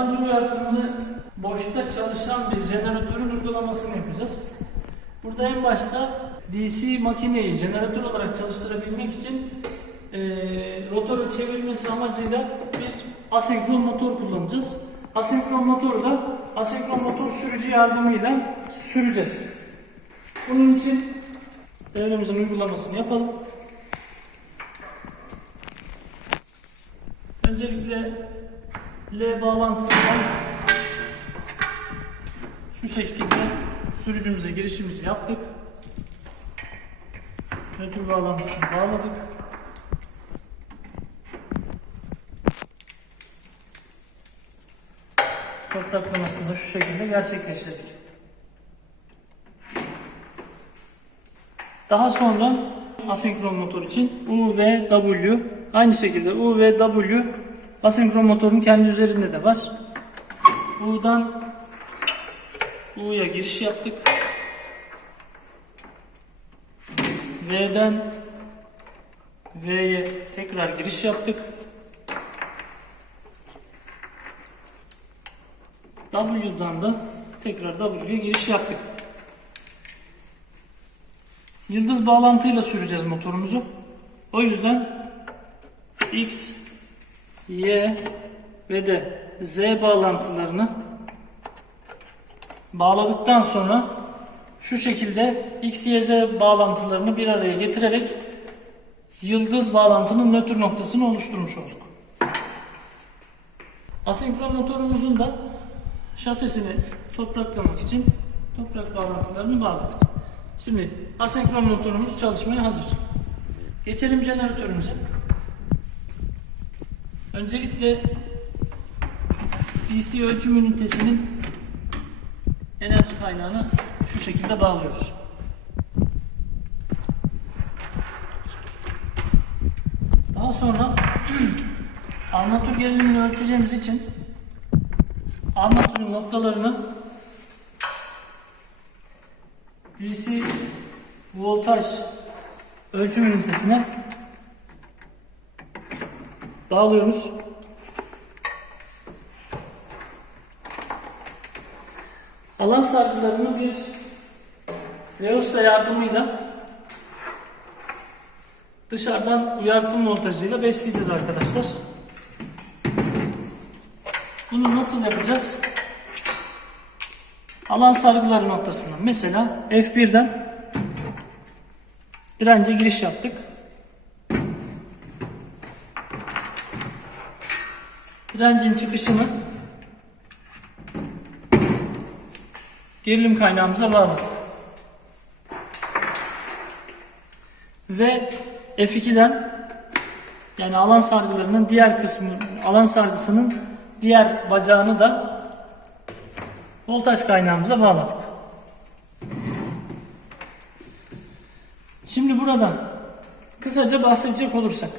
yabancı uyartımlı boşta çalışan bir jeneratörün uygulamasını yapacağız. Burada en başta DC makineyi jeneratör olarak çalıştırabilmek için eee rotoru çevirmesi amacıyla bir asenkron motor kullanacağız. Asenkron motoru da asenkron motor sürücü yardımıyla süreceğiz. Bunun için devremizin uygulamasını yapalım. Öncelikle L bağlantısından şu şekilde sürücümüze girişimizi yaptık. Nötr bağlantısını bağladık. Topraklamasını şu şekilde gerçekleştirdik. Daha sonra asenkron motor için U ve W aynı şekilde U ve W asenkron motorun kendi üzerinde de var. U'dan U'ya giriş yaptık. V'den V'ye tekrar giriş yaptık. W'dan da tekrar W'ye giriş yaptık. Yıldız bağlantıyla süreceğiz motorumuzu. O yüzden X, Y ve de Z bağlantılarını bağladıktan sonra şu şekilde X, Y, Z bağlantılarını bir araya getirerek yıldız bağlantının nötr noktasını oluşturmuş olduk. Asenkron motorumuzun da şasisini topraklamak için toprak bağlantılarını bağladık. Şimdi asenkron motorumuz çalışmaya hazır. Geçelim jeneratörümüze. Öncelikle DC ölçüm ünitesinin enerji kaynağını şu şekilde bağlıyoruz. Daha sonra armatür gerilimini ölçeceğimiz için armatürün noktalarını DC voltaj ölçüm ünitesine bağlıyoruz. Alan sargılarını bir Reosta yardımıyla dışarıdan uyartım voltajıyla besleyeceğiz arkadaşlar. Bunu nasıl yapacağız? Alan sargıları noktasından mesela F1'den dirence giriş yaptık. Direncin çıkışını gerilim kaynağımıza bağladık. Ve F2'den yani alan sargılarının diğer kısmı, alan sargısının diğer bacağını da voltaj kaynağımıza bağladık. Şimdi buradan kısaca bahsedecek olursak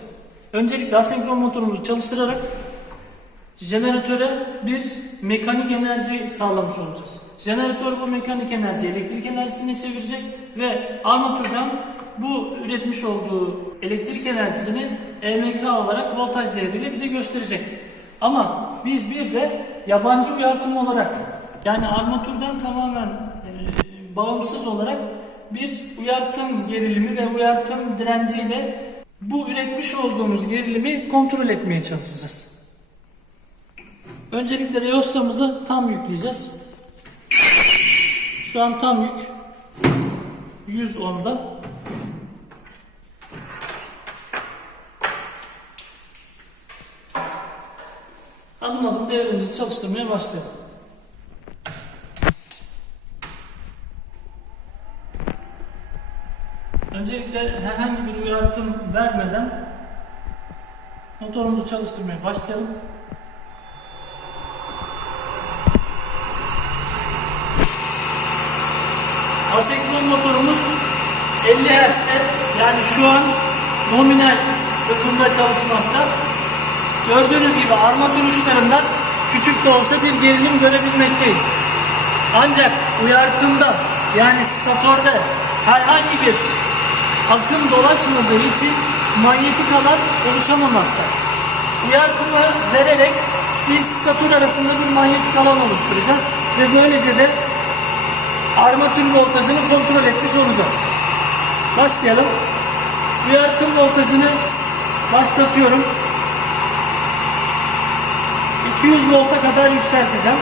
öncelikle asenkron motorumuzu çalıştırarak jeneratöre bir mekanik enerji sağlamış olacağız. Jeneratör bu mekanik enerji elektrik enerjisine çevirecek ve armatürden bu üretmiş olduğu elektrik enerjisini EMK olarak voltaj değeriyle bize gösterecek. Ama biz bir de yabancı uyartım olarak yani armatürden tamamen e, bağımsız olarak bir uyartım gerilimi ve uyartım direnciyle bu üretmiş olduğumuz gerilimi kontrol etmeye çalışacağız. Öncelikle reostamızı tam yükleyeceğiz. Şu an tam yük 100 ohm'da. Adım adım devremizi çalıştırmaya başlayalım. Öncelikle herhangi bir uyartım vermeden motorumuzu çalıştırmaya başlayalım. Asenkron motorumuz 50 Hz'de yani şu an nominal hızında çalışmakta. Gördüğünüz gibi armatür uçlarında küçük de olsa bir gerilim görebilmekteyiz. Ancak uyartımda yani statörde herhangi bir akım dolaşmadığı için manyetik alan oluşamamakta. Uyartımı vererek biz statür arasında bir manyetik alan oluşturacağız ve böylece de armatür voltajını kontrol etmiş olacağız. Başlayalım. Uyartım voltajını başlatıyorum. 200 volta kadar yükselteceğim.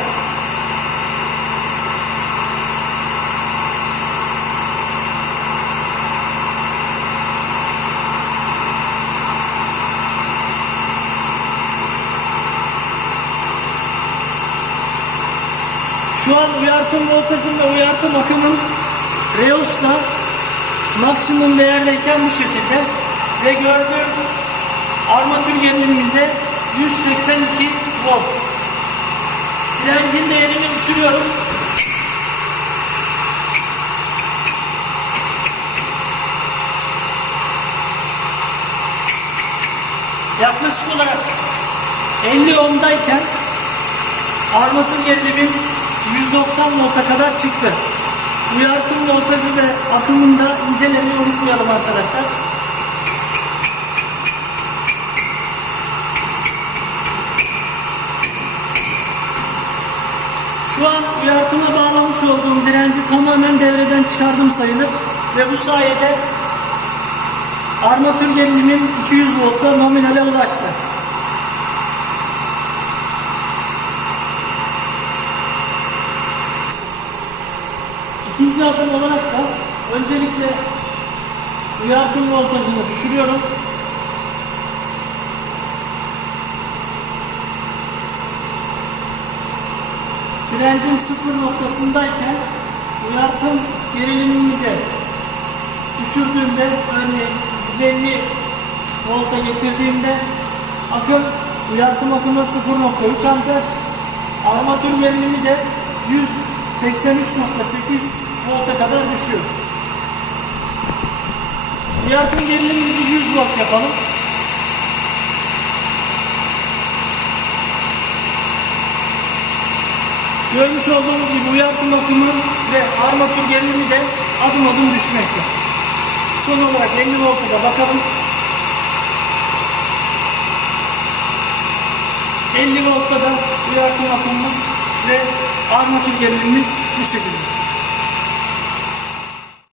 Şu an uyartım voltajın ve uyartım akımın Reos'ta maksimum değerdeyken bu şekilde ve gördüğüm armatür geriliminde 182 volt. Direncin değerini düşürüyorum. Yaklaşık olarak 50 ohmdayken armatür gerilimin 190 volta kadar çıktı. Uyartım voltajı ve akımında incelemeyi unutmayalım arkadaşlar. Şu an uyartıma bağlamış olduğum direnci tamamen devreden çıkardım sayılır ve bu sayede armatür gerilimin 200 volta nominale ulaştı. İkinci adım olarak da öncelikle uyartım voltajını düşürüyorum. Direncim sıfır noktasındayken uyartım gerilimini de düşürdüğümde örneğin 150 volta getirdiğimde akım uyartım akımı 0.3 amper armatür gerilimi de 183.8 volta kadar düşüyor. Uyartım gerilimimizi 100 volt yapalım. Görmüş olduğunuz gibi uyartım akımı ve armatür gerilimi de adım adım düşmekte. Son olarak 50 volta bakalım. 50 voltta da uyartım akımımız ve armatür gerilimimiz bu şekilde.